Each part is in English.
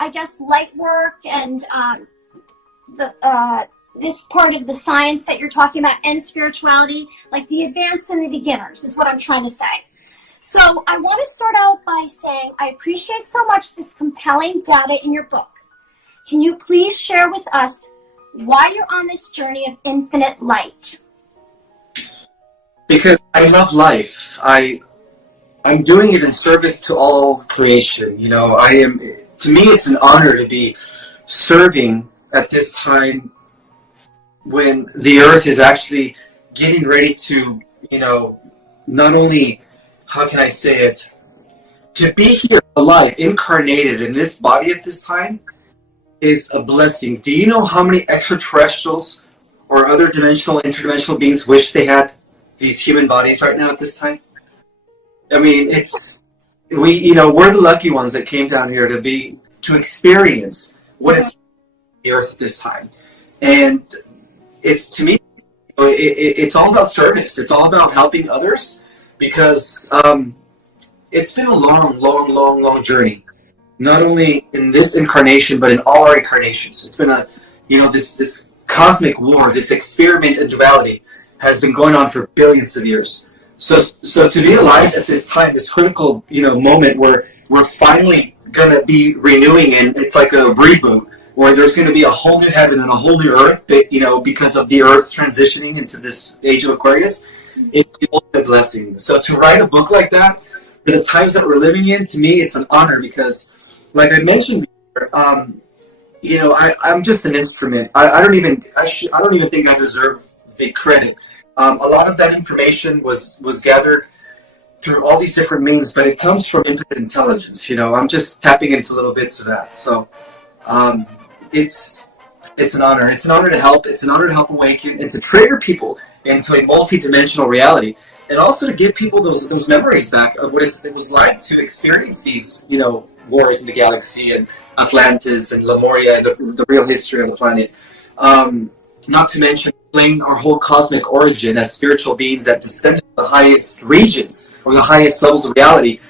I guess, light work and this part of the science that you're talking about and spirituality, like the advanced and the beginners is what I'm trying to say. So I want to start out by saying I appreciate so much this compelling data in your book. Can you please share with us why you're on this journey of infinite light? Because I love life. I'm doing it in service to all creation. You know, to me, it's an honor to be serving at this time when the earth is actually getting ready to, you know, not only, how can I say it, to be here alive, incarnated in this body at this time is a blessing. Do you know how many extraterrestrials or other dimensional, interdimensional beings wish they had these human bodies right now at this time? I mean, we're the lucky ones that came down here to experience what it's the earth at this time. And it's, to me, it's all about service. It's all about helping others, because it's been a long journey. Not only in this incarnation, but in all our incarnations. It's been this cosmic war, this experiment in duality has been going on for billions of years. So to be alive at this time, this critical, moment where we're finally gonna be renewing, and it's like a reboot, where there's going to be a whole new heaven and a whole new earth, because of the earth transitioning into this age of Aquarius, it's a blessing. So to write a book like that, for the times that we're living in, to me, it's an honor, because, like I mentioned before, I'm just an instrument. I don't even think I deserve the credit. A lot of that information was gathered through all these different means, but it comes from infinite intelligence. I'm just tapping into little bits of that. So it's an honor. It's an honor to help. It's an honor to help awaken and to trigger people into a multi-dimensional reality, and also to give people those memories back of what it was like to experience these, wars in the galaxy and Atlantis and Lemuria and the real history of the planet. Not to mention explain our whole cosmic origin as spiritual beings that descended to the highest regions or the highest levels of reality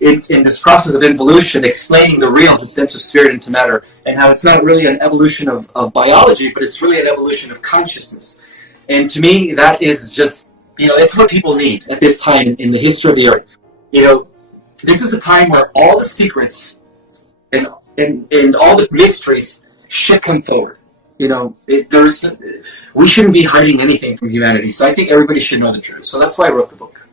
in this process of involution, explaining the real descent of spirit into matter, and how it's not really an evolution of biology, but it's really an evolution of consciousness. And to me, that is just, it's what people need at this time in the history of the earth. This is a time where all the secrets and all the mysteries should come forward. We shouldn't be hiding anything from humanity. So I think everybody should know the truth. So that's why I wrote the book.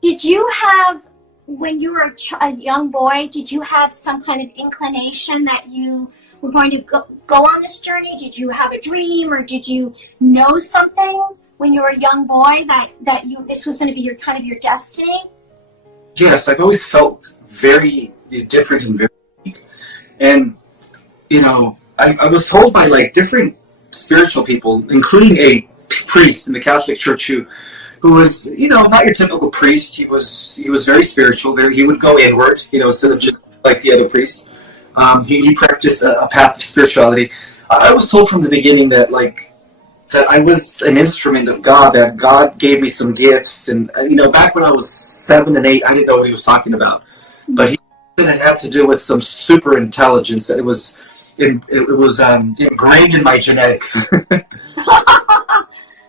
Did you have, when you were a young boy, did you have some kind of inclination that you were going to go on this journey? Did you have a dream, or did you know something when you were a young boy that this was going to be your destiny? Yes, I've always felt very different and very unique. And, I was told by different spiritual people, including a priest in the Catholic Church who was, not your typical priest. He was very spiritual. He would go inward, instead of just like the other priests. He practiced a path of spirituality. I was told from the beginning that I was an instrument of God, that God gave me some gifts. And, back when I was 7 and 8, I didn't know what he was talking about. But he said it had to do with some super intelligence, that it was ingrained in my genetics.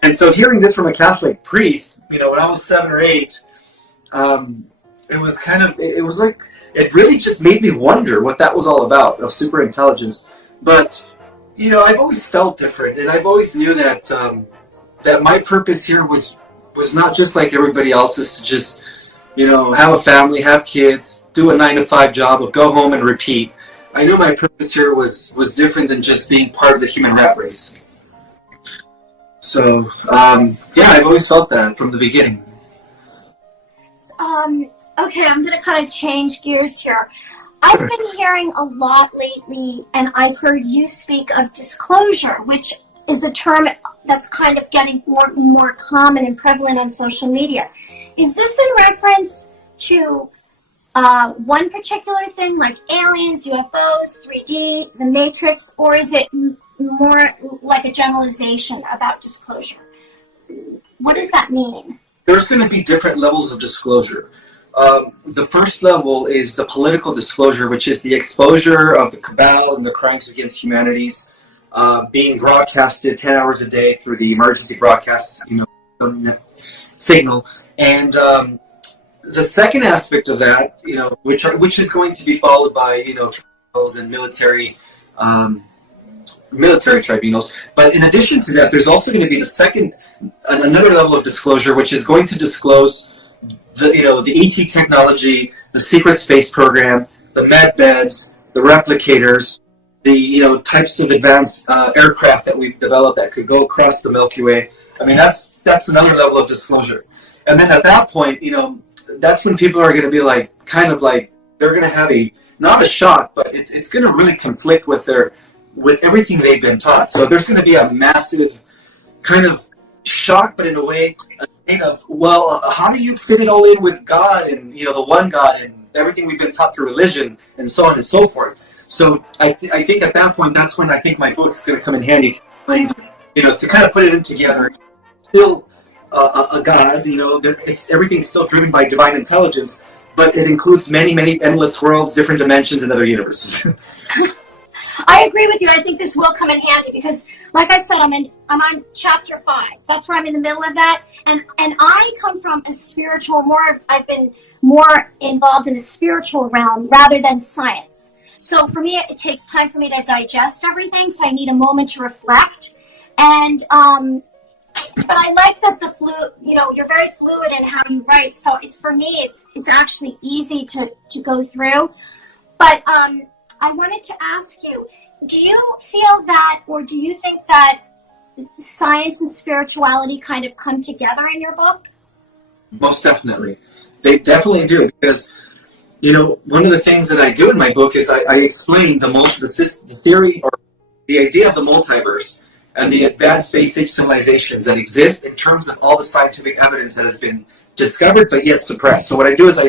And so hearing this from a Catholic priest, when I was 7 or 8, it really just made me wonder what that was all about, of super intelligence. But, I've always felt different, and I've always knew that that my purpose here was not just like everybody else's, to just, have a family, have kids, do a 9-to-5 job, or go home and repeat. I knew my purpose here was different than just being part of the human rat race. So, I've always felt that from the beginning. Okay, I'm going to kind of change gears here. I've been hearing a lot lately, and I've heard you speak of disclosure, which is a term that's kind of getting more and more common and prevalent on social media. Is this in reference to one particular thing, like aliens, UFOs, 3D, the Matrix, or is it more like a generalization about disclosure? What does that mean? There's going to be different levels of disclosure. The first level is the political disclosure, which is the exposure of the cabal and the crimes against humanities being broadcasted 10 hours a day through the emergency broadcast, signal. And the second aspect of that, which is going to be followed by, tribunals and military tribunals. But in addition to that, there's also going to be another level of disclosure, which is going to disclose the ET technology, the secret space program, the med beds, the replicators, the types of advanced aircraft that we've developed that could go across the Milky Way. I mean, that's another level of disclosure. And then at that point, that's when people are going to be they're going to have not a shock, but it's going to really conflict with everything they've been taught. So there's going to be a massive kind of shock, but in a way, of, how do you fit it all in with God and the one God and everything we've been taught through religion and so on and so forth. So I think at that point, that's when I think my book is going to come in handy to explain, to kind of put it in together. Still a God, everything's still driven by divine intelligence, but it includes many, many endless worlds, different dimensions, and other universes. I agree with you. I think this will come in handy because, like I said, I'm on chapter 5. That's where I'm in the middle of that, and I come from a spiritual. I've been more involved in the spiritual realm rather than science. So for me, it takes time for me to digest everything. So I need a moment to reflect, and but I like that you're very fluid in how you write. So for me, it's actually easy to go through, but I wanted to ask you, do you feel that, or do you think that science and spirituality kind of come together in your book? Most definitely. They definitely do, because, one of the things that I do in my book is I explain the theory or the idea of the multiverse and the advanced space-age civilizations that exist in terms of all the scientific evidence that has been discovered but yet suppressed. So what I do is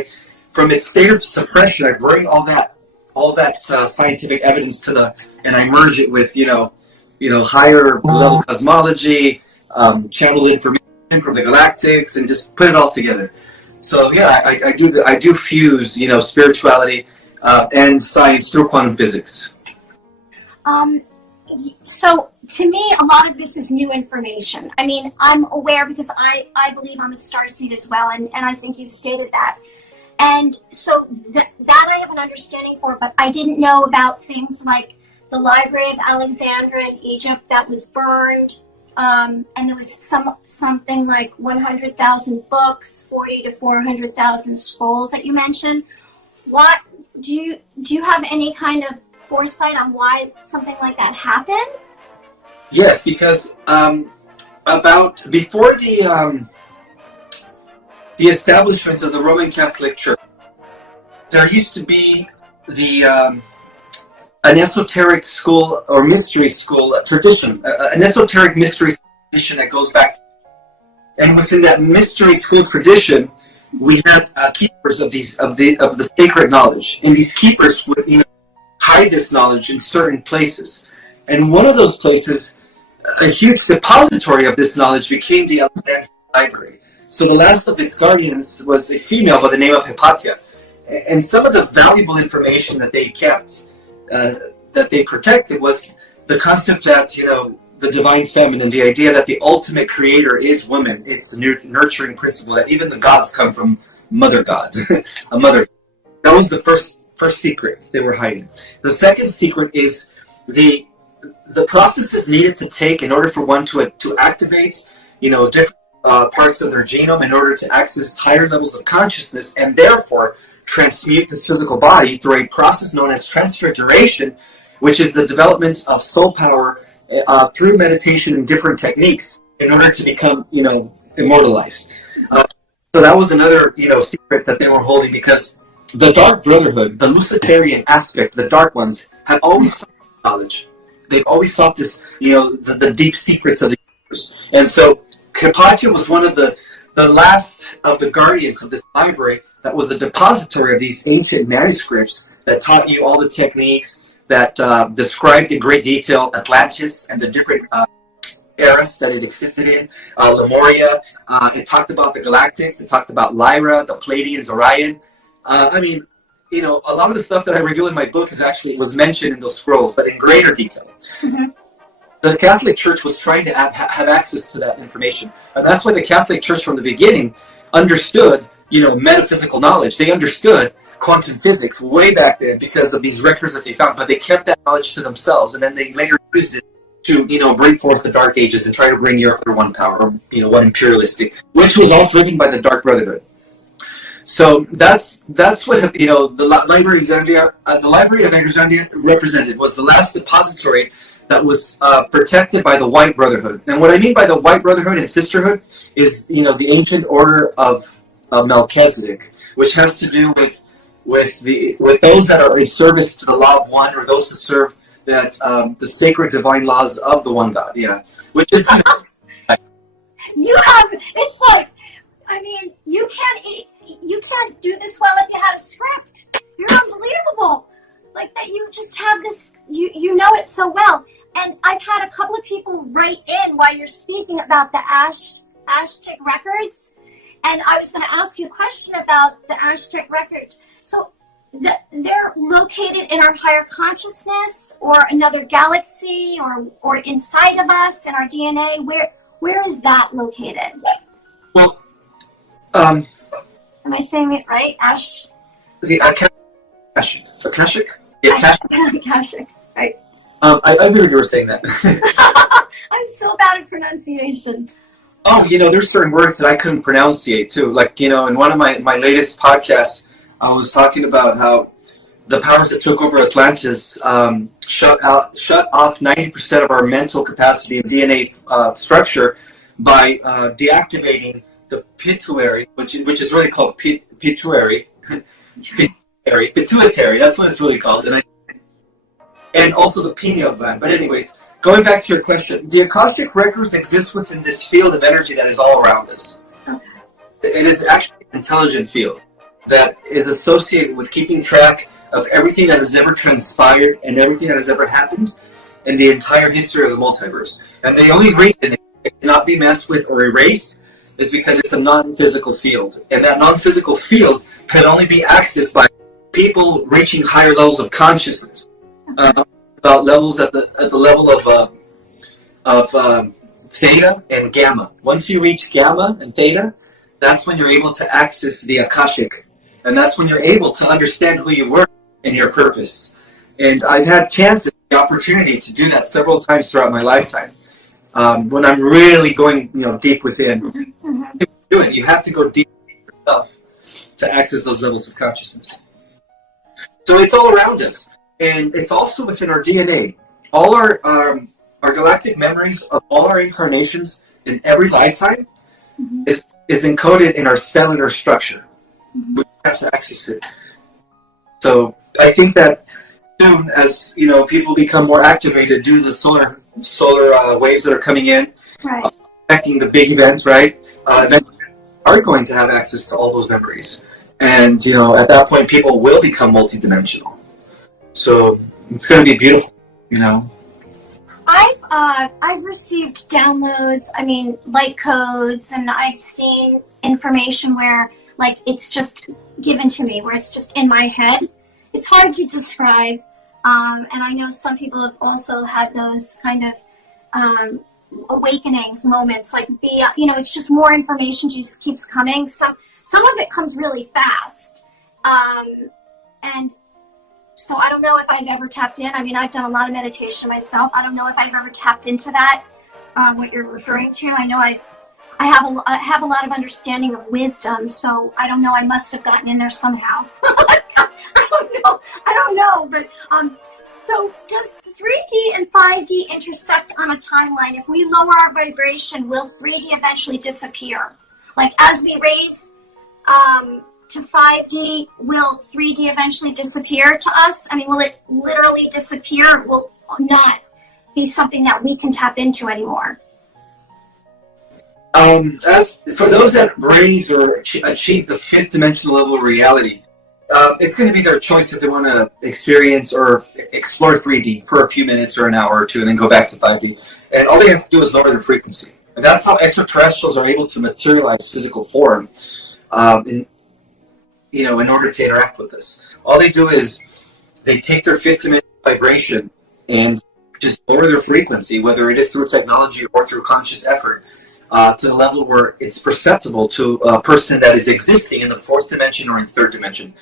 from its state of suppression, I bring all that scientific evidence and I merge it with higher level cosmology, channeled information from the galactics, and just put it all together. So yeah, I do fuse spirituality and science through quantum physics. So to me, a lot of this is new information. I mean, I'm aware because I believe I'm a starseed as well, and I think you've stated that. And so that I have an understanding for, but I didn't know about things like the Library of Alexandria in Egypt that was burned, and there was something like 100,000 books, 40 to 400,000 scrolls that you mentioned. What do you have any kind of foresight on why something like that happened? Yes, because before the establishment of the Roman Catholic Church, there used to be an esoteric school or mystery school tradition, an esoteric mystery tradition that goes back. And within that mystery school tradition, we had keepers of the sacred knowledge, and these keepers would hide this knowledge in certain places. And one of those places, a huge depository of this knowledge, became the Alexandrian Library. So the last of its guardians was a female by the name of Hypatia. And some of the valuable information that they kept, that they protected, was the concept that, the divine feminine, the idea that the ultimate creator is woman. It's a nurturing principle, that even the gods come from mother gods. A mother. That was the first secret they were hiding. The second secret is the processes needed to take in order for one to activate, different parts of their genome in order to access higher levels of consciousness, and therefore transmute this physical body through a process known as transfiguration, which is the development of soul power through meditation and different techniques in order to become, immortalized. So that was another, secret that they were holding, because the Dark Brotherhood, the Luciferian aspect, the Dark Ones, have always sought knowledge. They've always sought this, the deep secrets of the universe. And so Hypatia was one of the last of the guardians of this library that was a depository of these ancient manuscripts that taught you all the techniques, that described in great detail Atlantis and the different eras that it existed in, Lemuria. It talked about the Galactics. It talked about Lyra, the Pleiadians, Orion. I mean, a lot of the stuff that I reveal in my book was mentioned in those scrolls, but in greater detail. Mm-hmm. The Catholic Church was trying to have access to that information, and that's why the Catholic Church from the beginning understood, metaphysical knowledge. They understood quantum physics way back then because of these records that they found, but they kept that knowledge to themselves, and then they later used it to, bring forth the Dark Ages and try to bring Europe under one power, or, one imperialistic, which was all driven by the Dark Brotherhood. So that's what the Library of Alexandria represented, was the last depository that was protected by the White Brotherhood. And what I mean by the White Brotherhood and Sisterhood is the ancient order of Melchizedek, which has to do with those that are in service to the law of one, or those that serve the sacred divine laws of the one God. Yeah, which is it's like, I mean, you can't do this well if you had a script. You're unbelievable. Like that, you just have this. You know it so well. And I've had a couple of people write in while you're speaking about the Aztec records, and I was going to ask you a question about the Aztec records. So they're located in our higher consciousness, or another galaxy, or inside of us in our DNA. Where is that located? Well, am I saying it right? The Akashic? Yeah, Akashic, right. I knew you were saying that. I'm so bad at pronunciation. Oh, there's certain words that I couldn't pronunciate too. Like, in one of my latest podcasts, I was talking about how the powers that took over Atlantis shut off 90% of our mental capacity and DNA structure by deactivating the pituitary, which is really called pituitary. Pituitary, that's what it's really called. And also the pineal gland. But anyways, going back to your question, the Akashic records exist within this field of energy that is all around us. Okay. It is actually an intelligent field that is associated with keeping track of everything that has ever transpired and everything that has ever happened in the entire history of the multiverse. And the only reason it cannot be messed with or erased is because it's a non-physical field. And that non-physical field can only be accessed by people reaching higher levels of consciousness. About levels at the level of theta and gamma. Once you reach gamma and theta, that's when you're able to access the Akashic, and that's when you're able to understand who you were and your purpose. And I've had chances, the opportunity to do that several times throughout my lifetime. When I'm really going, deep within. Mm-hmm. You have to go deep yourself to access those levels of consciousness. So it's all around us. And it's also within our DNA. All our galactic memories of all our incarnations in every lifetime mm-hmm. is encoded in our cellular structure. Mm-hmm. We have to access it. So I think that soon, as people become more activated due to the solar waves that are coming in, right. Affecting the big event, right? Then are going to have access to all those memories, and at that point, people will become multidimensional. So it's going to be beautiful, I've received downloads, light codes, and I've seen information where, it's just given to me, where it's just in my head. It's hard to describe, and I know some people have also had those kind of awakenings, moments, it's just more information just keeps coming. Some of it comes really fast, and so I don't know if I've ever tapped in. I've done a lot of meditation myself. I don't know if I've ever tapped into that, what you're referring to. I know I have a lot of understanding of wisdom, so I don't know. I must have gotten in there somehow. I don't know. But so does 3D and 5D intersect on a timeline? If we lower our vibration, will 3D eventually disappear? As we raise to 5D, will 3D eventually disappear to us? Will it literally disappear? Will not be something that we can tap into anymore? As for those that raise or achieve the fifth dimensional level of reality, it's going to be their choice if they want to experience or explore 3D for a few minutes or an hour or two, and then go back to 5D. And all they have to do is lower their frequency. And that's how extraterrestrials are able to materialize physical form, in order to interact with us. All they do is they take their fifth dimension vibration and just lower their frequency, whether it is through technology or through conscious effort, to the level where it's perceptible to a person that is existing in the fourth dimension or in third dimension.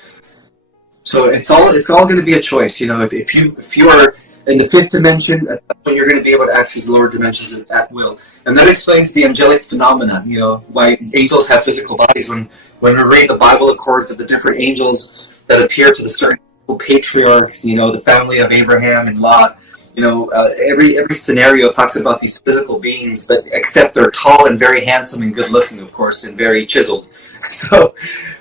So it's all going to be a choice. If you are in the fifth dimension, when you're going to be able to access lower dimensions at will, and that explains the angelic phenomena. Why angels have physical bodies. When we read the Bible accords of the different angels that appear to the certain patriarchs, the family of Abraham and Lot. Every scenario talks about these physical beings, but except they're tall and very handsome and good looking, of course, and very chiseled. So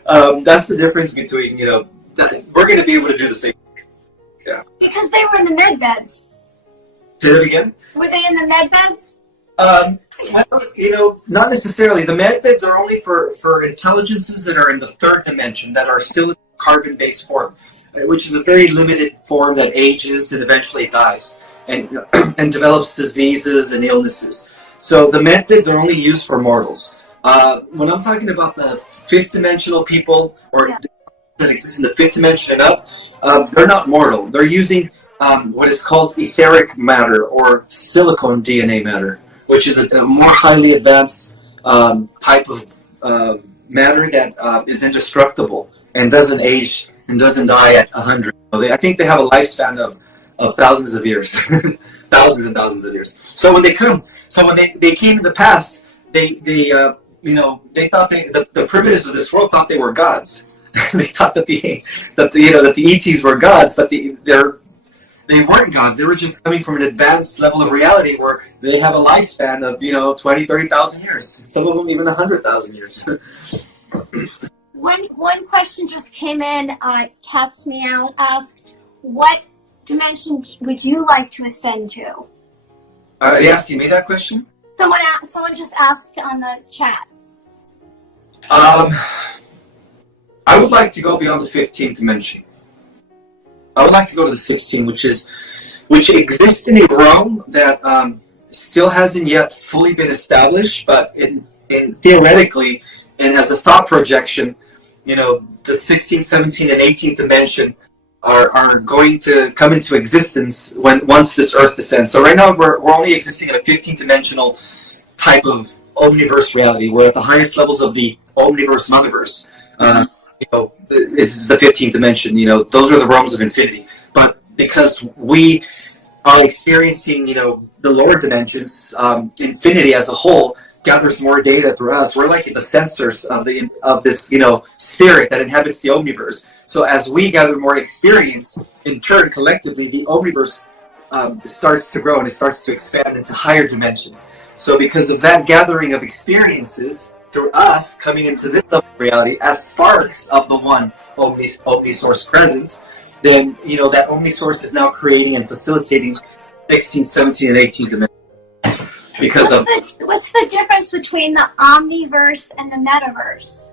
that's the difference between, we're going to be able to do the same thing. Yeah. Because they were in the med beds. Say that again? Were they in the med beds? Not necessarily. The med beds are only for intelligences that are in the third dimension, that are still in carbon-based form, which is a very limited form that ages and eventually dies and develops diseases and illnesses. So the med beds are only used for mortals. When I'm talking about the fifth dimensional people, or that exist in the fifth dimension and up, they're not mortal. They're using what is called etheric matter or silicone DNA matter, which is a more highly advanced type of matter that is indestructible and doesn't age and doesn't die at 100. I think they have a lifespan of thousands of years, thousands and thousands of years. So when they came in the past, they thought the primitives of this world thought they were gods. They thought that the ETs were gods, but they weren't gods. They were just coming from an advanced level of reality where they have a lifespan of 20, 30,000 years. Some of them even 100,000 years. One question just came in. Cat's Meow asked, "What dimension would you like to ascend to?" They asking me that question? Someone just asked on the chat. I would like to go beyond the 15th dimension. I would like to go to the 16, which exists in a realm that still hasn't yet fully been established, but in theoretically and as a thought projection, the 16th, 17th, and 18th dimension are going to come into existence once this Earth descends. So right now we're only existing in a 15th dimensional type of omniverse reality. We're at the highest levels of the omniverse, monoverse. This is the 15th dimension. Those are the realms of infinity. But because we are experiencing, the lower dimensions, infinity as a whole gathers more data through us. We're like the sensors of this, spirit that inhabits the omniverse. So as we gather more experience, in turn, collectively, the omniverse starts to grow and it starts to expand into higher dimensions. So because of that gathering of experiences, through us coming into this reality as sparks of the one omni-source presence, then that omni-source is now creating and facilitating 16, 17, and 18 dimensions. What's the difference between the omniverse and the metaverse?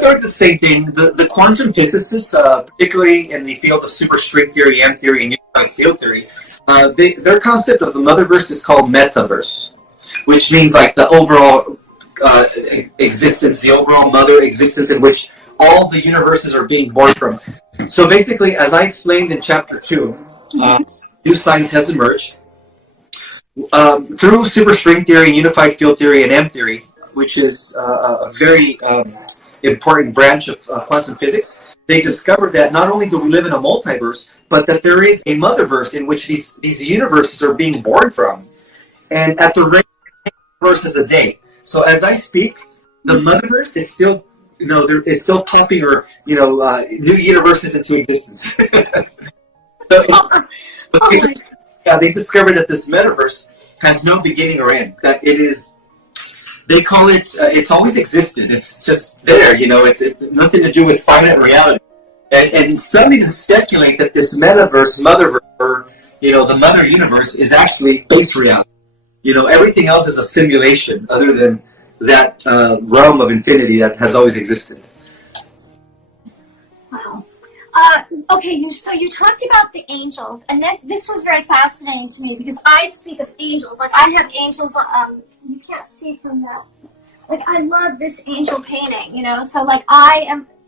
They're the same thing. The quantum physicists, particularly in the field of superstring theory, M theory, and unified field theory, their concept of the motherverse is called metaverse, which means like the overall existence, the overall mother existence in which all the universes are being born from. So basically, as I explained in chapter 2, new science has emerged through superstring theory, unified field theory, and M theory, which is a very important branch of quantum physics. They discovered that not only do we live in a multiverse, but that there is a motherverse in which these universes are being born from, and at the rate of universes a day. So as I speak, the motherverse is still, there is still popping new universes into existence. They discovered that this metaverse has no beginning or end. That it is, they call it, it's always existed. It's just there, it's nothing to do with finite reality. And some even speculate that this metaverse, motherverse, or, the mother universe is actually base reality. Everything else is a simulation other than that realm of infinity that has always existed. Wow. Okay, so you talked about the angels, and this was very fascinating to me because I speak of angels. Like, I have angels, you can't see from that. Like, I love this angel painting, you know, so like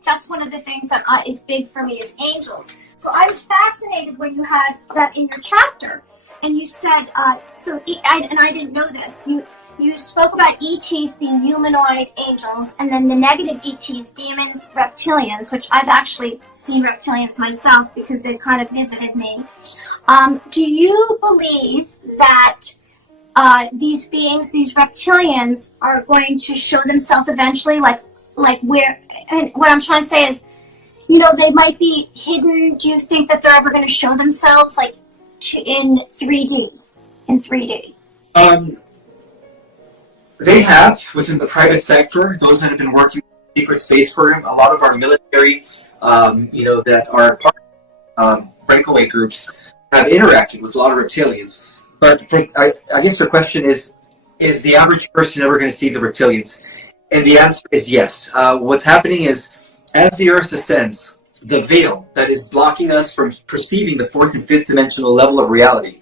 that's one of the things that is big for me is angels. So I was fascinated when you had that in your chapter, and you said, I didn't know this, you spoke about ETs being humanoid angels, and then the negative ETs, demons, reptilians, which I've actually seen reptilians myself because they've kind of visited me. Do you believe that these beings, these reptilians, are going to show themselves eventually, like where? And what I'm trying to say is, you know, they might be hidden. Do you think that they're ever going to show themselves, like, in 3D? In 3D? They have, within the private sector, those that have been working with the secret space program, a lot of our military, that are part of breakaway groups, have interacted with a lot of reptilians. But I guess the question is the average person ever going to see the reptilians? And the answer is yes. What's happening is, as the Earth ascends, the veil that is blocking us from perceiving the fourth and fifth dimensional level of reality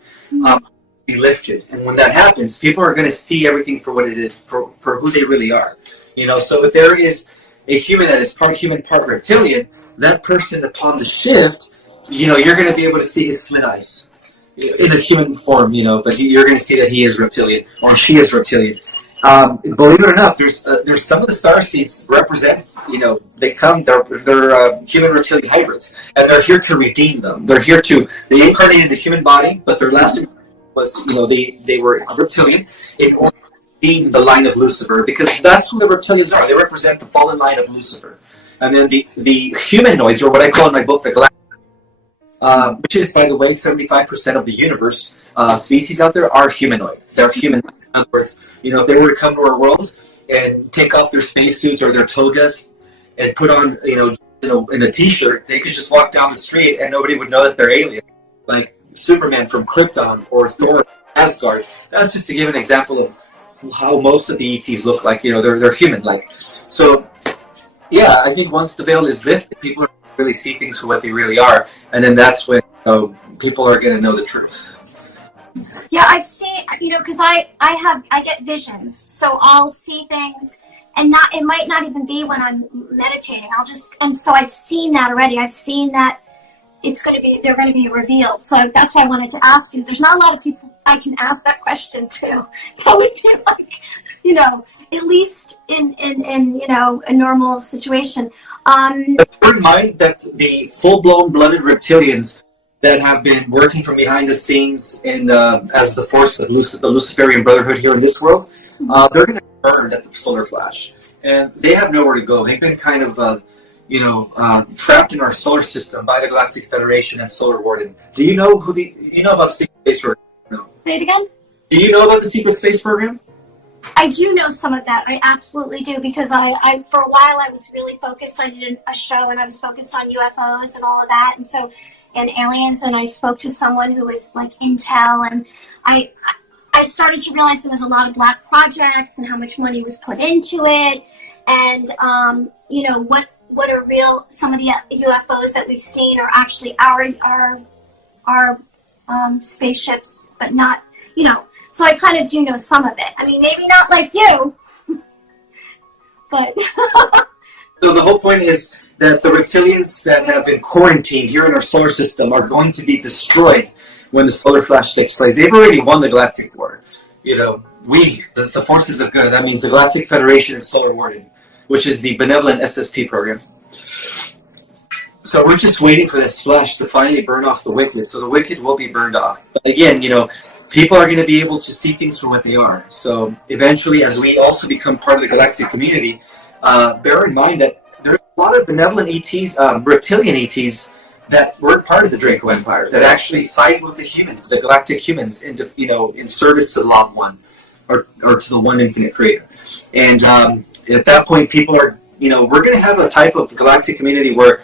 be lifted. And when that happens, people are going to see everything for what it is, for who they really are. You know, so if there is a human that is part human, part reptilian, that person, upon the shift, you know, you're going to be able to see his slit eyes in a human form, you know, but you're going to see that he is reptilian or she is reptilian. Believe it or not, there's some of the star seeds represent, you know, they're human reptilian hybrids, and they're here to redeem them. They incarnated the human body, but their last was, you know, they were reptilian in order to redeem the line of Lucifer, because that's who the reptilians are. They represent the fallen line of Lucifer. And then the humanoids, or what I call in my book, the galactic, which is, by the way, 75% of the universe species out there are humanoid. They're human. In other words, you know, if they were to come to our world and take off their spacesuits or their togas and put on, in a t-shirt, they could just walk down the street and nobody would know that they're alien. Like Superman from Krypton or Thor from Asgard. That's just to give an example of how most of the ETs look like. You know, they're human-like. So, yeah, I think once the veil is lifted, people are really see things for what they really are, and then that's when people are going to know the truth. Yeah, I've seen, you know, because I get visions, so I'll see things, and it might not even be when I'm meditating. And so I've seen that already. I've seen that they're going to be revealed. So that's why I wanted to ask you. There's not a lot of people I can ask that question to. That would be like, you know, at least in you know, a normal situation. But bear in mind that the full-blown blooded reptilians that have been working from behind the scenes as the force of the Luciferian Brotherhood here in this world, they're going to be burned at the solar flash. And they have nowhere to go. They've been kind of, trapped in our solar system by the Galactic Federation and Solar Warden. Do you know about the Secret Space Program? No. Say it again? Do you know about the Secret Space Program? I do know some of that. I absolutely do, because I for a while I was really focused. I did a show and I was focused on UFOs and all of that, and aliens, and I spoke to someone who was like Intel, and I started to realize there was a lot of black projects and how much money was put into it, and you know, what are real, some of the UFOs that we've seen are actually our spaceships, but not, you know. So I kind of do know some of it. I mean, maybe not like you, but. So the whole point is that the reptilians that have been quarantined here in our solar system are going to be destroyed when the solar flash takes place. They've already won the Galactic War. You know, the forces of good, that means the Galactic Federation and Solar Warden, which is the benevolent SSP program. So we're just waiting for this flash to finally burn off the wicked. So the wicked will be burned off. But again, you know, people are going to be able to see things for what they are. So eventually, as we also become part of the galactic community, bear in mind that there's a lot of benevolent ETs, reptilian ETs, that weren't part of the Draco Empire, that actually sided with the humans, the galactic humans, in service to the Law of One, or to the One Infinite Creator. And at that point, people are, we're going to have a type of galactic community where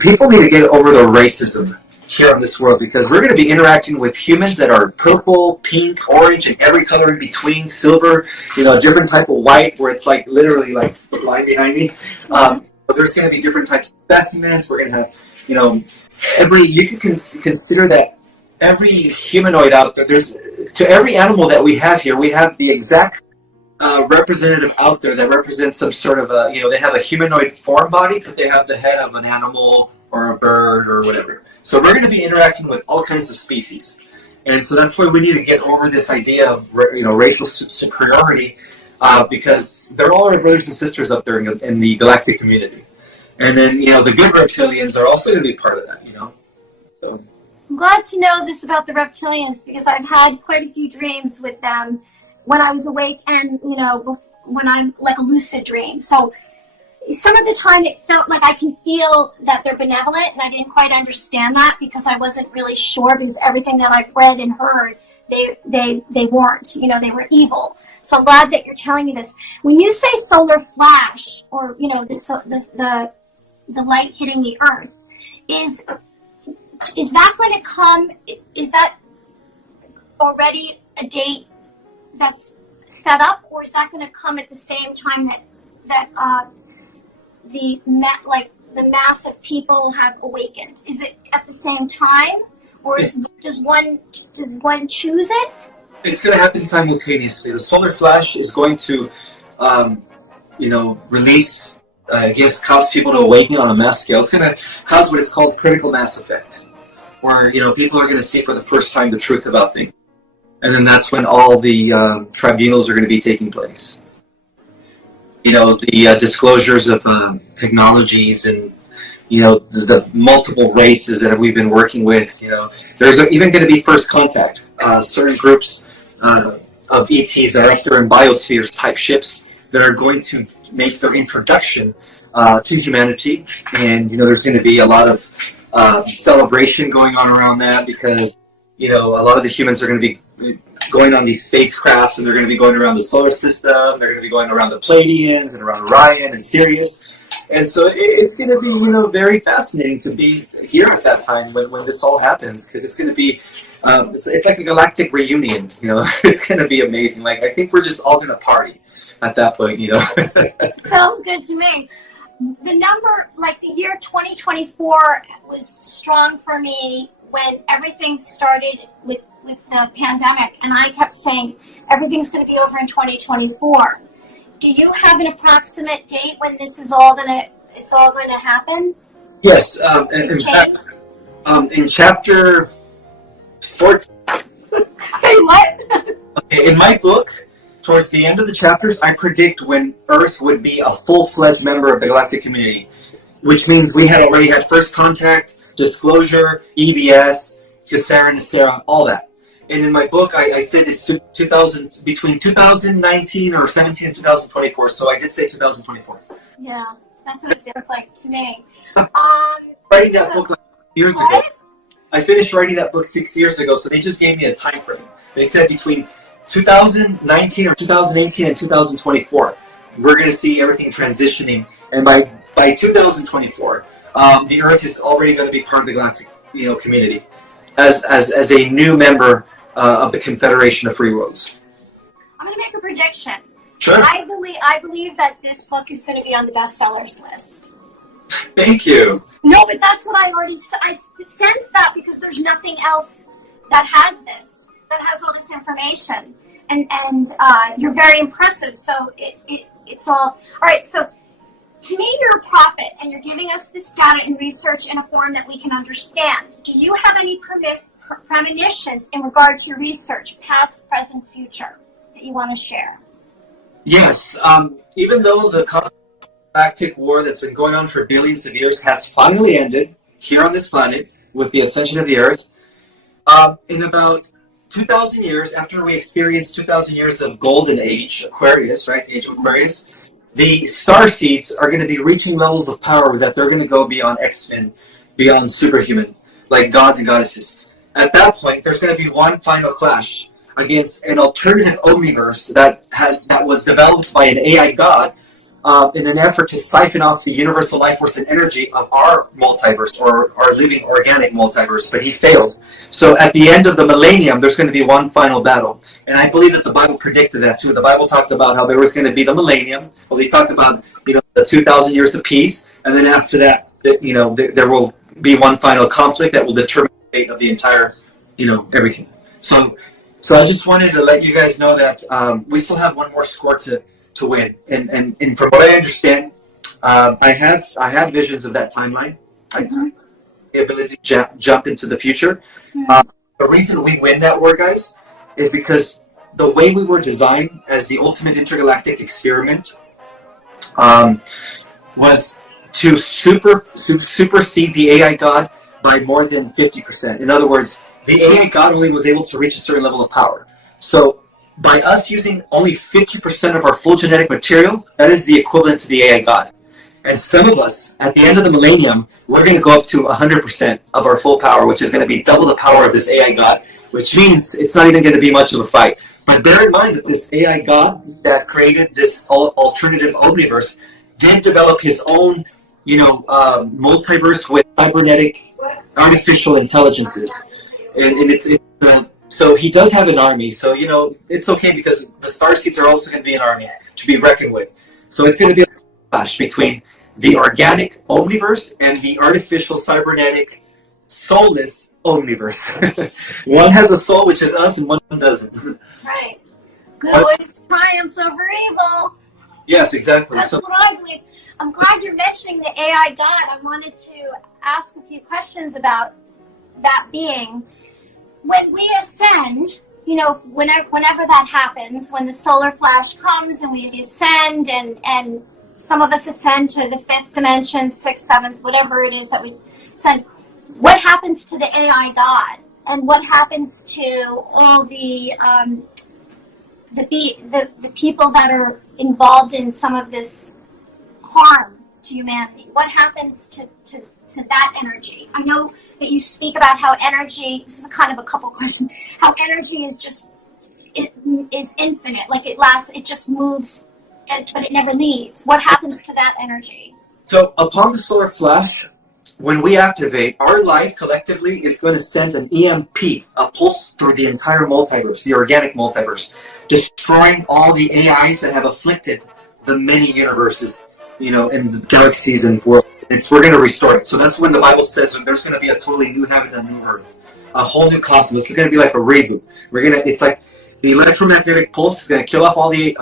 people need to get over their racism here on this world, because we're going to be interacting with humans that are purple, pink, orange, and every color in between, silver, a different type of white, where it's like literally like the line behind me. There's going to be different types of specimens. We're going to have, you know, you can consider that every humanoid out there, to every animal that we have here, we have the exact representative out there that represents some sort of they have a humanoid form body, but they have the head of an animal or a bird or whatever. So we're going to be interacting with all kinds of species. And so that's why we need to get over this idea of racial superiority, because they're all our brothers and sisters up there in the galactic community. And then, the good reptilians are also going to be part of that, So I'm glad to know this about the reptilians, because I've had quite a few dreams with them when I was awake, and when I'm like a lucid dream. So some of the time it felt like I can feel that they're benevolent, and I didn't quite understand that because I wasn't really sure, because everything that I've read and heard, they weren't, they were evil. So I'm glad that you're telling me this. When you say solar flash, or the light hitting the earth, is that going to come? Is that already a date that's set up, or is that going to come at the same time that the mass of people have awakened? Is it at the same time, or does one choose it? It's going to happen simultaneously. The solar flash is going to, release, cause people to awaken on a mass scale. It's going to cause what is called critical mass effect, where people are going to see for the first time the truth about things. And then that's when all the tribunals are going to be taking place. The disclosures of technologies and, the multiple races that we've been working with. There's even going to be first contact. Certain groups of ETs are up there in biospheres type ships that are going to make their introduction to humanity. And, there's going to be a lot of celebration going on around that, because a lot of the humans are going to be going on these spacecrafts, and they're going to be going around the solar system. They're going to be going around the Pleiadians and around Orion and Sirius. And so it's going to be, very fascinating to be here at that time when this all happens, because it's going to be, it's like a galactic reunion. It's going to be amazing. Like, I think we're just all going to party at that point. Sounds good to me. The number, like the year 2024, was strong for me when everything started with the pandemic, and I kept saying everything's going to be over in 2024. Do you have an approximate date when this is all going to happen? Yes, in fact, in chapter 14. Hey, what? Okay, in my book, towards the end of the chapters, I predict when Earth would be a full-fledged member of the galactic community, which means we had already had first contact, disclosure, EBS, Gesara, Nasera, all that. And in my book, I said it's between 2019 or 17 and 2024. So I did say 2024. Yeah, that's what it feels like to me. Writing that book like 6 years ago. I finished writing that book 6 years ago, so they just gave me a time frame. They said between 2019 or 2018 and 2024, we're going to see everything transitioning. And by 2024, the Earth is already going to be part of the galactic, community as a new member of the Confederation of Free Worlds. I'm going to make a prediction. Sure. I believe that this book is going to be on the bestsellers list. Thank you. No, but that's what I sense that, because there's nothing else that has all this information, and you're very impressive. So it's all right. So to me, you're a prophet, and you're giving us this data and research in a form that we can understand. Do you have any premonitions in regard to your research, past, present, future, that you want to share? Yes. Even though the galactic war that's been going on for billions of years has finally ended here on this planet with the ascension of the Earth, in about 2,000 years, after we experience 2,000 years of golden age, Aquarius, right, the age of Aquarius, the star seeds are going to be reaching levels of power that they're going to go beyond X-Men, beyond superhuman, like gods and goddesses. At that point, there's going to be one final clash against an alternative omniverse that was developed by an AI god in an effort to siphon off the universal life force and energy of our multiverse, or our living organic multiverse, but he failed. So at the end of the millennium, there's going to be one final battle. And I believe that the Bible predicted that too. The Bible talked about how there was going to be the millennium. Well, they talked about the 2,000 years of peace, and then after that, there will be one final conflict that will determine the fate of the entire, everything. So I just wanted to let you guys know that we still have one more score to win. And from what I understand, I have visions of that timeline. Mm-hmm. The ability to jump into the future. Mm-hmm. The reason we win that war, guys, is because the way we were designed as the ultimate intergalactic experiment was to supersede the AI God by more than 50%. In other words, the AI God only was able to reach a certain level of power. So by us using only 50% of our full genetic material, that is the equivalent to the AI God. And some of us, at the end of the millennium, we're going to go up to 100% of our full power, which is going to be double the power of this AI God, which means it's not even going to be much of a fight. But bear in mind that this AI God that created this alternative omniverse did develop his own, multiverse with cybernetic artificial intelligences. And so he does have an army. So, it's okay because the Starseeds are also going to be an army to be reckoned with. So it's going to be a clash between the organic omniverse and the artificial cybernetic soulless omniverse. One has a soul, which is us, and one doesn't. Right. Good triumphs over evil. Yes, exactly. That's what I believe. I'm glad you're mentioning the AI God. I wanted to ask a few questions about that being. When we ascend, whenever that happens, when the solar flash comes and we ascend and some of us ascend to the fifth dimension, sixth, seventh, whatever it is that we ascend, what happens to the AI God? And what happens to all the people that are involved in some of this harm to humanity? What happens to that energy? I know that you speak about how energy, this is kind of a couple questions, how energy is is infinite, like it just moves, but it never leaves. What happens to that energy? So upon the solar flash, when we activate, our life collectively is going to send an EMP, a pulse through the entire multiverse, the organic multiverse, destroying all the AIs that have afflicted the many universes, and the galaxies and worlds. We're going to restore it. So that's when the Bible says there's going to be a totally new heaven and new earth, a whole new cosmos. It's going to be like a reboot. It's like the electromagnetic pulse is going to kill off all the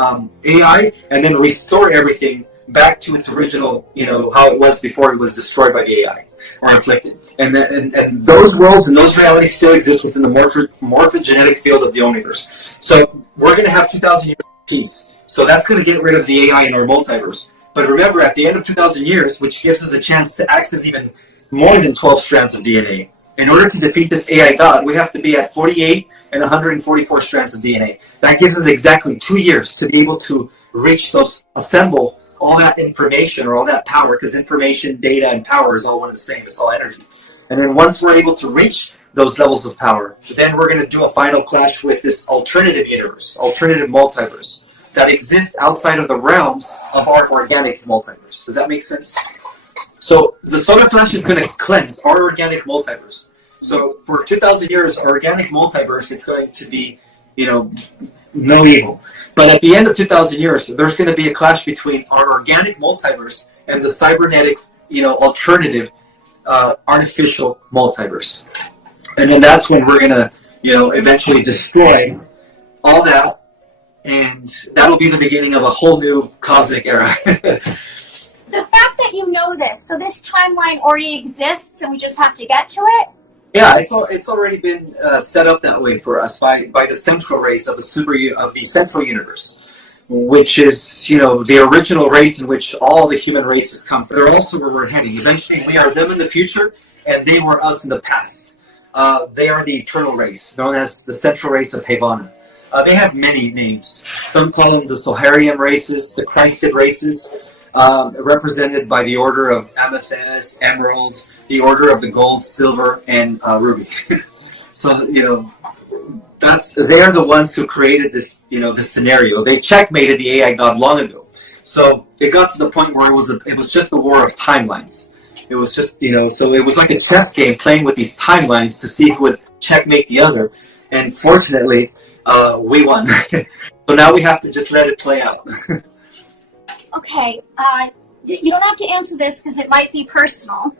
AI and then restore everything back to its original, how it was before it was destroyed by the AI or inflicted. And those worlds and those realities still exist within the morphogenetic field of the omniverse. So we're going to have 2,000 years of peace. So that's going to get rid of the AI in our multiverse. But remember, at the end of 2,000 years, which gives us a chance to access even more than 12 strands of DNA, in order to defeat this AI God, we have to be at 48 and 144 strands of DNA. That gives us exactly 2 years to be able to assemble all that information or all that power, because information, data, and power is all one and the same. It's all energy. And then once we're able to reach those levels of power, then we're going to do a final clash with this alternative universe, alternative multiverse, that exists outside of the realms of our organic multiverse. Does that make sense? So the solar flash is going to cleanse our organic multiverse. So for 2,000 years, our organic multiverse, it's going to be, no evil. But at the end of 2,000 years, there's going to be a clash between our organic multiverse and the cybernetic, alternative, artificial multiverse. And then that's when we're going to, eventually destroy all that. And that'll be the beginning of a whole new cosmic era. The fact that you know this, so this timeline already exists and we just have to get to it? Yeah, it's already been set up that way for us by the central race of the central universe, which is, the original race in which all the human races come from. They're also where we're heading. Eventually, we are them in the future, and they were us in the past. They are the eternal race, known as the central race of Havana. They have many names. Some call them the Solarian races, the Christed races, represented by the order of Amethyst, Emerald, the order of the Gold, Silver, and Ruby. So, they're the ones who created this, this scenario. They checkmated the AI God long ago. So it got to the point where it was just a war of timelines. It was just, so it was like a chess game playing with these timelines to see who would checkmate the other. And fortunately, we won. So now we have to just let it play out. Okay. You don't have to answer this because it might be personal.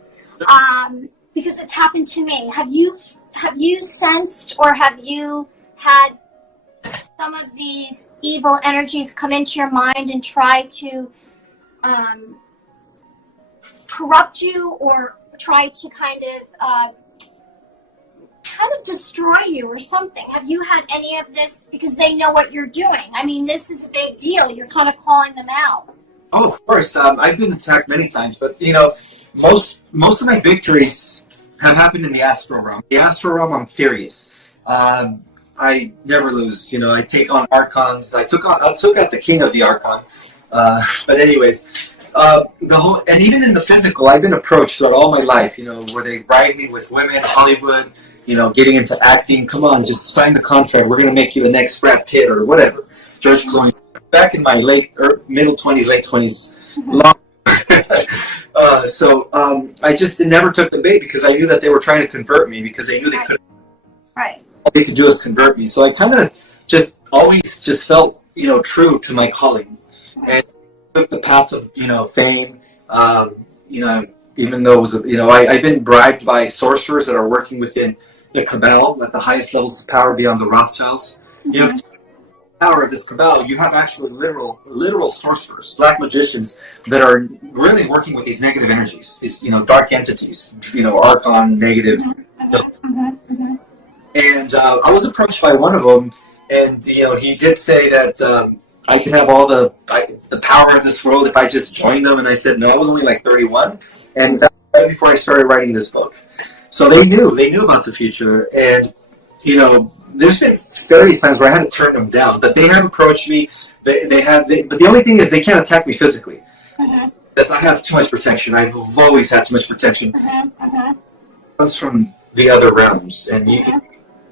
because it's happened to me. Have you sensed, or have you had some of these evil energies come into your mind and try to corrupt you, or try to kind of destroy you or something? Have you had any of this? Because they know what you're doing. I mean, this is a big deal. You're kind of calling them out. Oh, of course. I've been attacked many times, but most of my victories have happened in the astral realm. The astral realm, I'm furious. I never lose. I take on archons. I took out the king of the archon. But anyways, and even in the physical, I've been approached throughout all my life. Where they bribed me with women, Hollywood. Getting into acting. Come on, just sign the contract. We're gonna make you the next Brad Pitt or whatever. George Clooney. Back in my middle 20s, late 20s, long. I just never took the bait because I knew that they were trying to convert me, because they knew they couldn't. Right. All they could do is convert me. So I kind of just always just felt, true to my calling, and took the path of, fame. Even though it was, I've been bribed by sorcerers that are working within the cabal at the highest levels of power beyond the Rothschilds. The power of this cabal, you have actually literal sorcerers, black magicians that are really working with these negative energies, these dark entities, archon, negative. And I was approached by one of them, and he did say that I can have all the power of this world if I just joined them. And I said no. I was only like 31, and that was right before I started writing this book. So they knew about the future, and there's been various times where I had to turn them down, but they have approached me. But the only thing is they can't attack me physically, because I have too much protection. I've always had too much protection. It comes from the other realms, and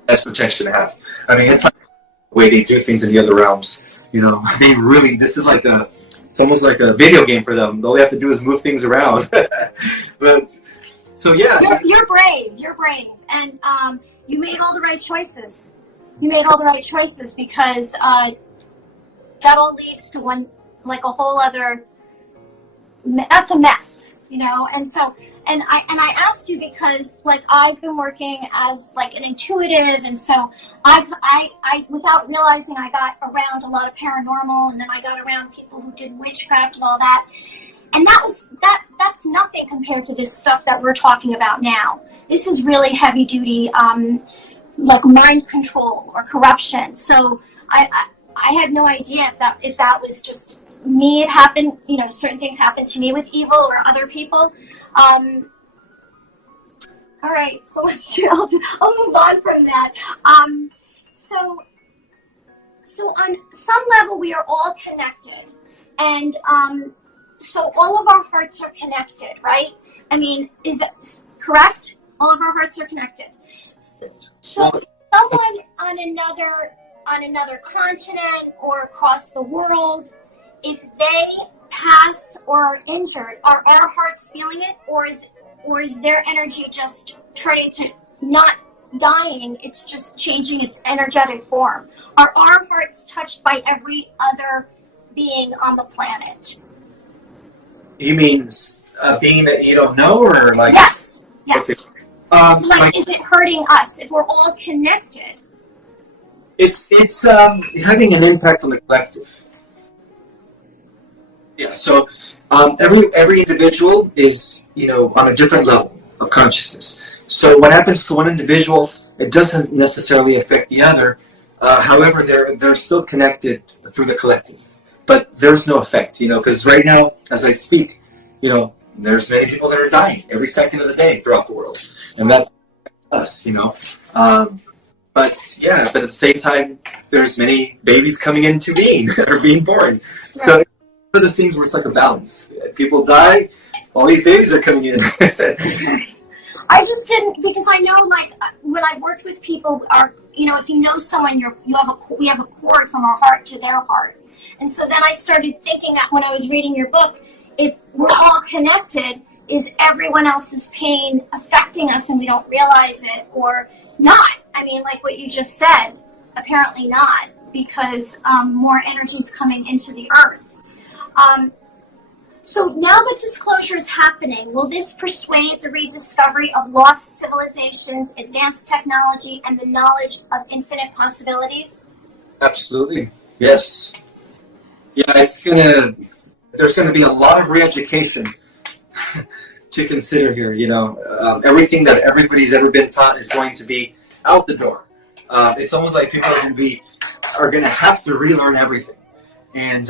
that's protection to have. I mean, it's like the way they do things in the other realms. They really. This is like it's almost like a video game for them. All they have to do is move things around. But so yeah, you're brave. You're brave, and you made all the right choices. You made all the right choices, because that all leads to a whole other. That's a mess, And I asked you because I've been working as an intuitive, and so I without realizing I got around a lot of paranormal, and then I got around people who did witchcraft and all that. And that's nothing compared to this stuff that we're talking about now. This is really heavy duty, mind control or corruption. So I had no idea if that was just me. It happened, certain things happened to me with evil or other people. All right, so I'll move on from that. So on some level, we are all connected, and so all of our hearts are connected, right? I mean, is that correct? All of our hearts are connected. So someone on another continent or across the world, if they pass or are injured, are our hearts feeling it, or is their energy just turning to not dying? It's just changing its energetic form. Are our hearts touched by every other being on the planet? You mean a being that you don't know, or Yes. Okay. Is it hurting us if we're all connected? It's having an impact on the collective. Yeah. So every individual is on a different level of consciousness. So what happens to one individual, it doesn't necessarily affect the other. However, they're still connected through the collective. But there's no effect, because right now, as I speak, there's many people that are dying every second of the day throughout the world, and that's us, But at the same time, there's many babies coming into being or being born. Yeah. So it's one of those things where it's like a balance. People die, all these babies are coming in. I just didn't, because I know, when I've worked with people, if you know someone, we have a cord from our heart to their heart. And so then I started thinking that when I was reading your book, if we're all connected, is everyone else's pain affecting us and we don't realize it, or not? I mean, like what you just said, apparently not, because more energy is coming into the earth. So now that disclosure is happening, will this persuade the rediscovery of lost civilizations, advanced technology, and the knowledge of infinite possibilities? Absolutely. Yes. Yeah, there's gonna be a lot of re-education to consider here. Everything that everybody's ever been taught is going to be out the door. It's almost like people are gonna have to relearn everything. And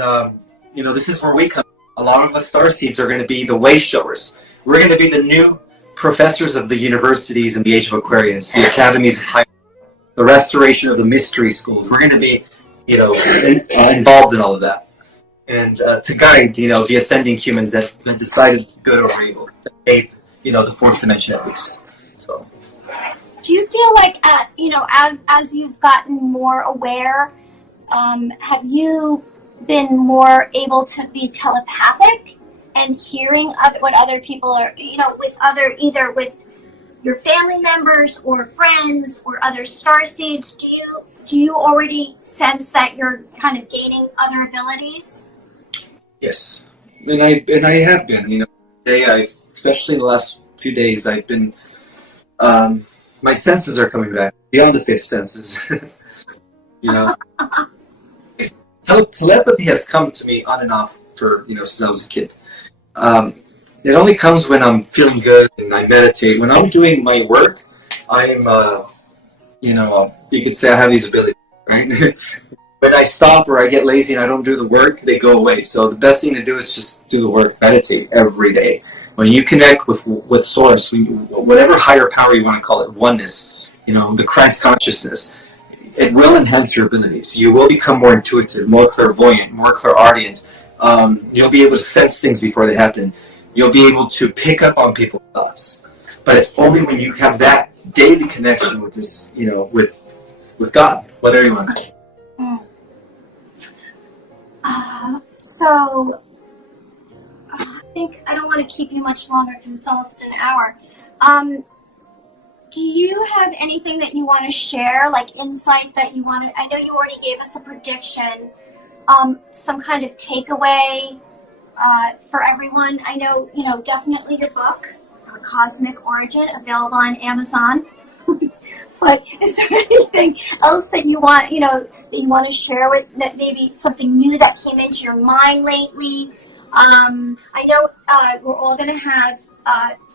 this is where we come. A lot of us starseeds are going to be the way showers. We're going to be the new professors of the universities in the age of Aquarius, the academies of high, the restoration of the mystery schools. We're going to be, involved in all of that, and to guide, the ascending humans that decided good over evil, that made, the fourth dimension at least. So, do you feel like, as you've gotten more aware, have you been more able to be telepathic and hearing what other people are, either with your family members or friends or other starseeds? Do you already sense that you're kind of gaining other abilities? Yes, and I have been. Especially in the last few days, I've been. My senses are coming back beyond the fifth senses. Telepathy has come to me on and off for, since I was a kid. It only comes when I'm feeling good and I meditate. When I'm doing my work, I am, you could say I have these abilities, right? When I stop or I get lazy and I don't do the work, they go away. So the best thing to do is just do the work, meditate every day. When you connect with Source, whatever higher power you want to call it, oneness, the Christ consciousness, it will enhance your abilities. You will become more intuitive, more clairvoyant, more clairaudient. You'll be able to sense things before they happen. You'll be able to pick up on people's thoughts. But it's only when you have that daily connection with this, with God, whatever you want to call it. So, I think I don't want to keep you much longer because it's almost an hour. Do you have anything that you want to share, like insight that you want to? I know you already gave us a prediction. Some kind of takeaway for everyone. I know, definitely your book, Cosmic Origin, available on Amazon. But is there anything else that you want, that you want to share with, that maybe something new that came into your mind lately? I know we're all going to have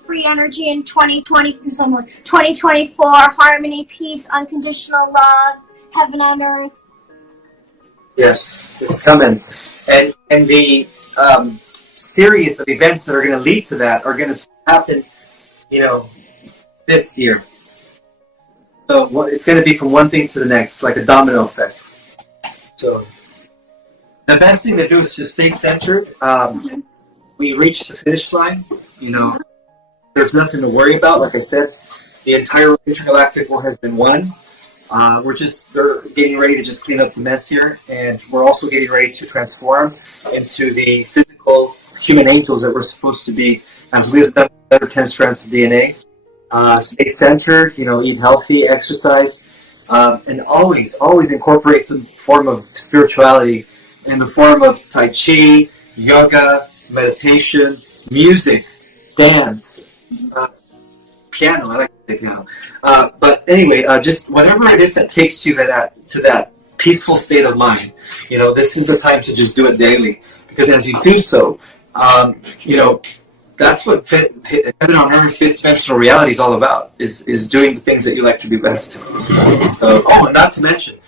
free energy in 2020, 2024, harmony, peace, unconditional love, heaven on earth. Yes, it's coming. And the series of events that are going to lead to that are going to happen, this year. So it's going to be from one thing to the next, like a domino effect. So the best thing to do is just stay centered. We reached the finish line. There's nothing to worry about. Like I said, the entire intergalactic war has been won. They're getting ready to just clean up the mess here, and we're also getting ready to transform into the physical human angels that we're supposed to be, as we have done better 10 strands of DNA. Stay centered, eat healthy, exercise, and always incorporate some form of spirituality in the form of Tai Chi, yoga, meditation, music, dance, piano. I like to play piano. But anyway, just whatever it is that takes you to that peaceful state of mind. This is the time to just do it daily, because as you do so, that's what heaven on earth, fifth dimensional reality is all about, is doing the things that you like to do best. So, and not to mention,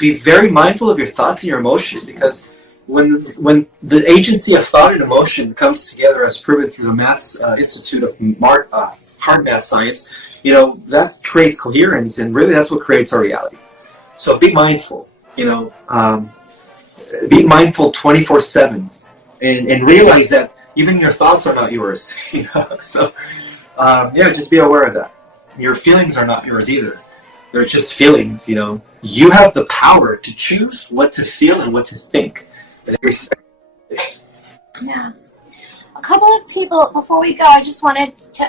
be very mindful of your thoughts and your emotions, because when the agency of thought and emotion comes together, as proven through the Maths Institute of Hard Math Science, that creates coherence, and really that's what creates our reality. So be mindful, be mindful 24/7, and realize that even your thoughts are not yours. So just be aware of that. Your feelings are not yours either. They're just feelings. You have the power to choose what to feel and what to think. Yeah. A couple of people, before we go, I just wanted to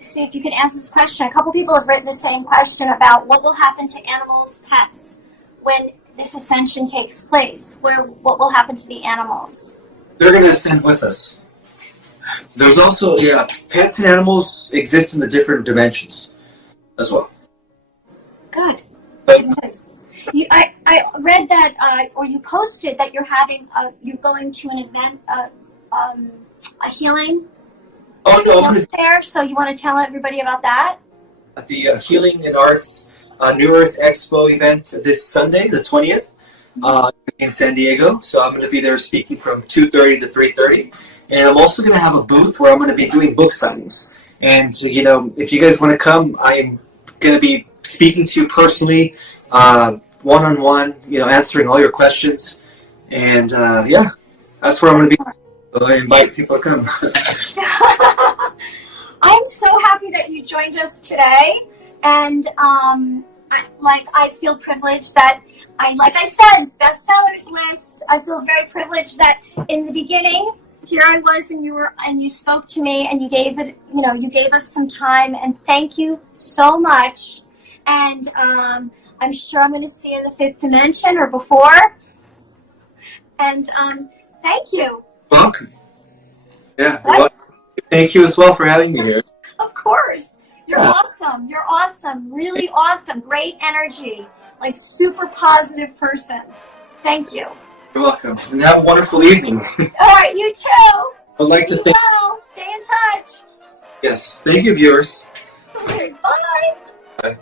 see if you can answer this question. A couple of people have written the same question about what will happen to animals, pets, when this ascension takes place. What will happen to the animals? they're going to ascend with us. There's also, yeah, pets and animals exist in the different dimensions as well. Good. But Nice. I read that, or you posted that you're going to an event, a healing oh no, I'm going to there. So you want to tell everybody about that? at the Healing and Arts New Earth Expo event this Sunday, the 20th, in San Diego. So I'm going to be there speaking from 2:30 to 3:30. And I'm also going to have a booth where I'm going to be doing book signings. And, you know, if you guys want to come, I'm going to be speaking to you personally, one-on-one, you know, answering all your questions. And, yeah, that's where I'm going to be. So I invite people to come. I'm so happy that you joined us today. And, I feel privileged that like I said, bestsellers list. I feel very privileged that in the beginning, here I was, and you spoke to me, and you gave us some time, and thank you so much. And I'm sure I'm going to see you in the fifth dimension or before. And thank you. Welcome. Yeah. Well, thank you as well for having me here. Of course. You're awesome. You're awesome. Really awesome. Great energy. Like super positive person. Thank you. You're welcome. And have a wonderful evening. All right, you too. I'd like to thank. Well, stay in touch. Yes. Thank you, viewers. Okay, bye. Bye.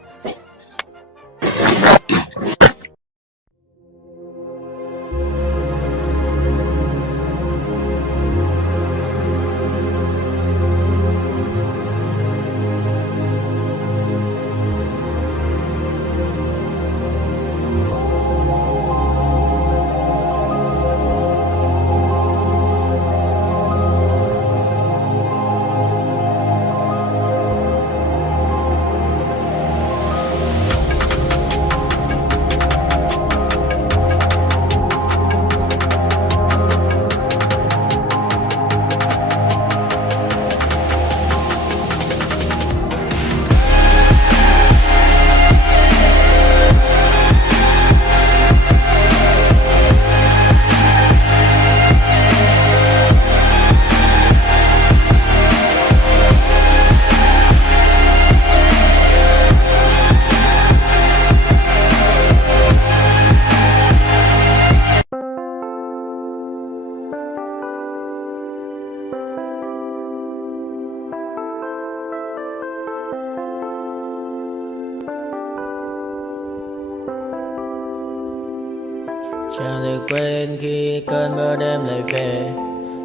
Chẳng được quên khi cơn mưa đêm lại về.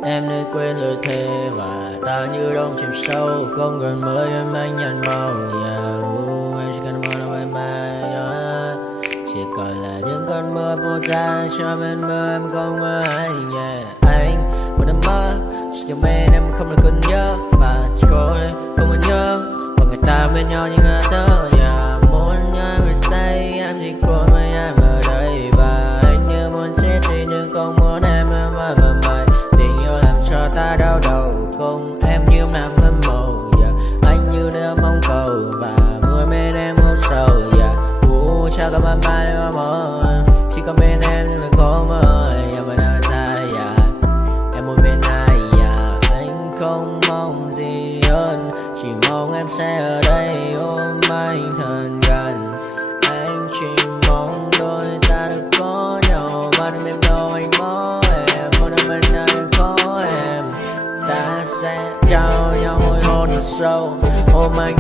Em đã quên lời thề và ta như đông chìm sâu. Không còn mơ em anh nhạt màu. Em chỉ cần mơ đâu em bay. Chỉ còn là những cơn mưa vô giá. Cho bên mơ em không mơ anh. Anh vẫn đang mơ. Chỉ cần bên em không được còn nhớ. Và chỉ có em không còn nhớ. Và người ta bên nhau như ngã tớ. Muốn nhớ về say em chỉ có mấy em ở đây. Và anh như muốn chết đi nhưng không muốn em mơ mày. Tình yêu làm cho ta đau đầu. Không em như nằm mơ mộng. Anh như đang mong cầu. Và mưa bên em ngô sầu. Chào các bạn mai em mơ. Chỉ có bên em nhưng là khó mơ. Em vẫn đang dài. Em muốn bên ai. Anh không mong gì hơn. Chỉ mong em sẽ ở đây ôm anh thật gần. Anh chỉ mong đôi ta được có nhau. Mà đừng em đâu anh có em. Một đêm bên anh có em. Ta sẽ trao nhau môi hôn thật sâu. Ôm anh.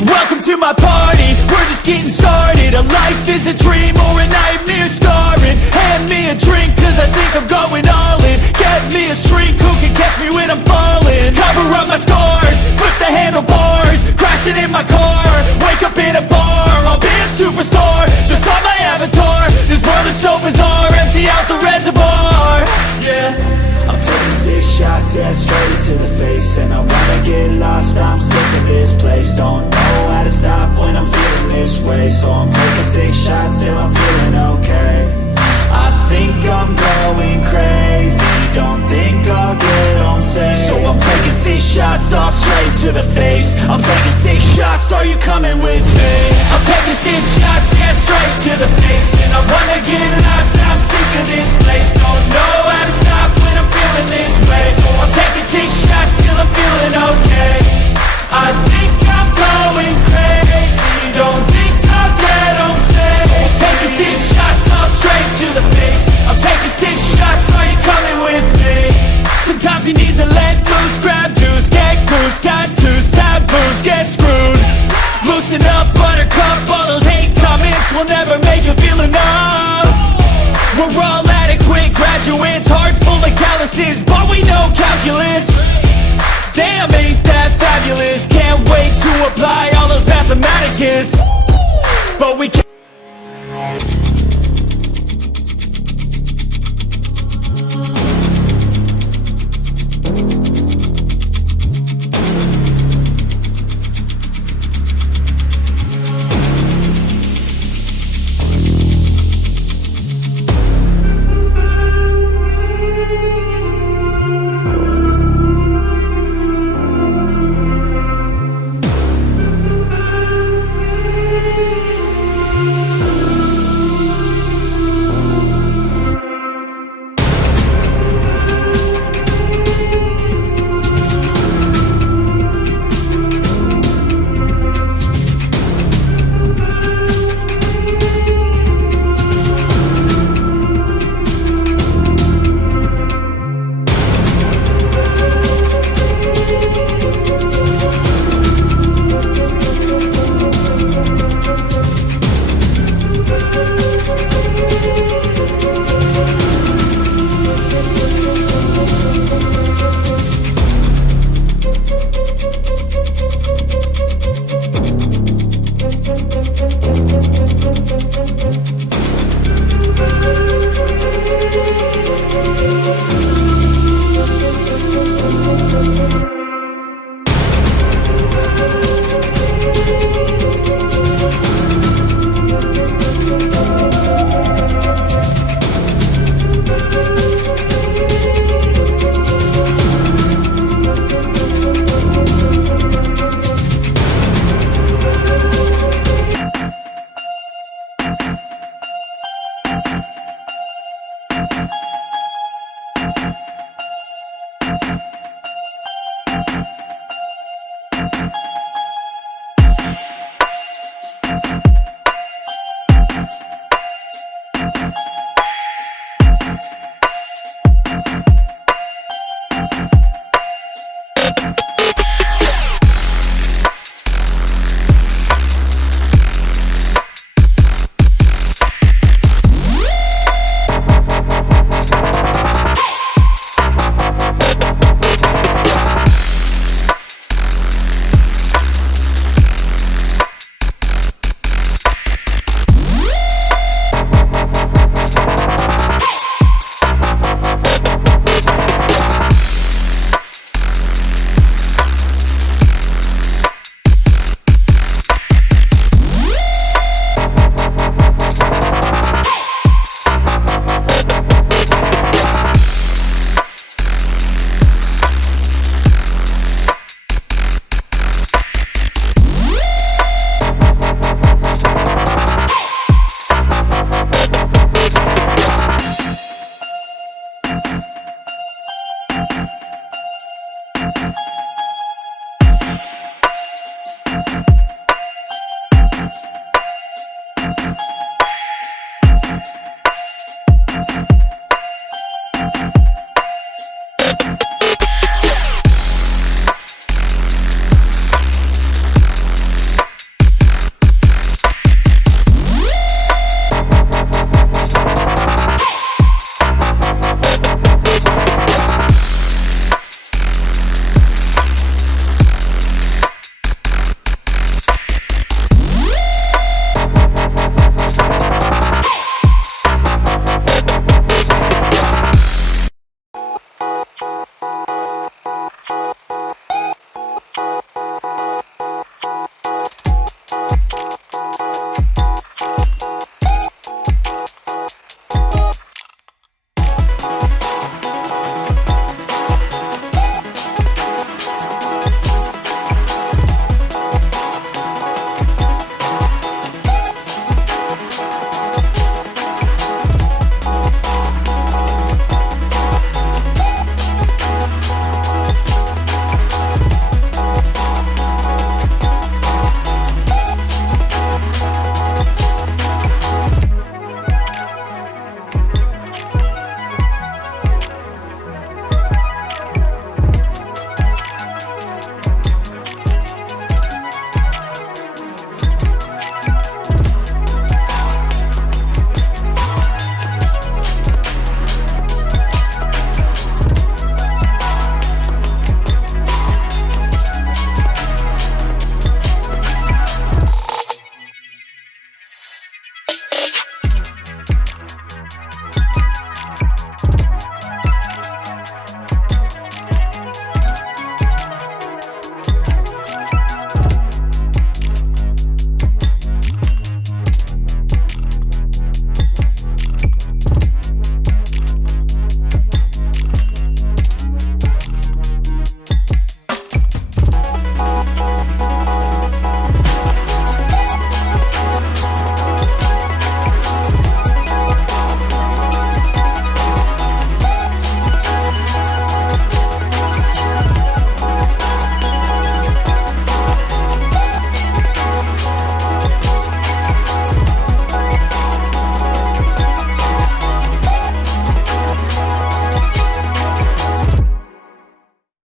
Welcome to my party, we're just getting started. A life is a dream or a nightmare scarring. Hand me a drink cause I think I'm going all in. Get me a shrink who can catch me when I'm falling. Cover up my scars, flip the handlebars. Crashing in my car, wake up in a bar. I'll be a superstar, just on my avatar. This world is so bizarre, empty out the reservoir. Yeah, I'm taking 6 shots, yeah, straight to the face. And I wanna get lost, I'm sick of this place. Don't know how to stop when I'm feeling this way. So I'm taking 6 shots till I'm feeling okay. I think I'm going crazy. to the face. I'm taking 6 shots, are you coming with me? I'm taking 6 shots, yeah, straight to the face. And I wanna get lost, I'm sick of this place. Don't know how to stop when I'm feeling this way. So I'm taking 6 shots till I'm feeling okay. I think I'm going crazy, don't think I'll get home safe. So I'm taking 6 shots, all straight to the face. I'm taking 6 shots, are you coming with me? Sometimes you need to let loose, grab juice, get goose, tattoos, taboos, get screwed. Loosen up, buttercup, all those hate comments will never make you feel enough. We're all adequate graduates, heart full of calluses, but we know calculus. Damn, ain't that fabulous? Can't wait to apply all those mathematicus. But we can't.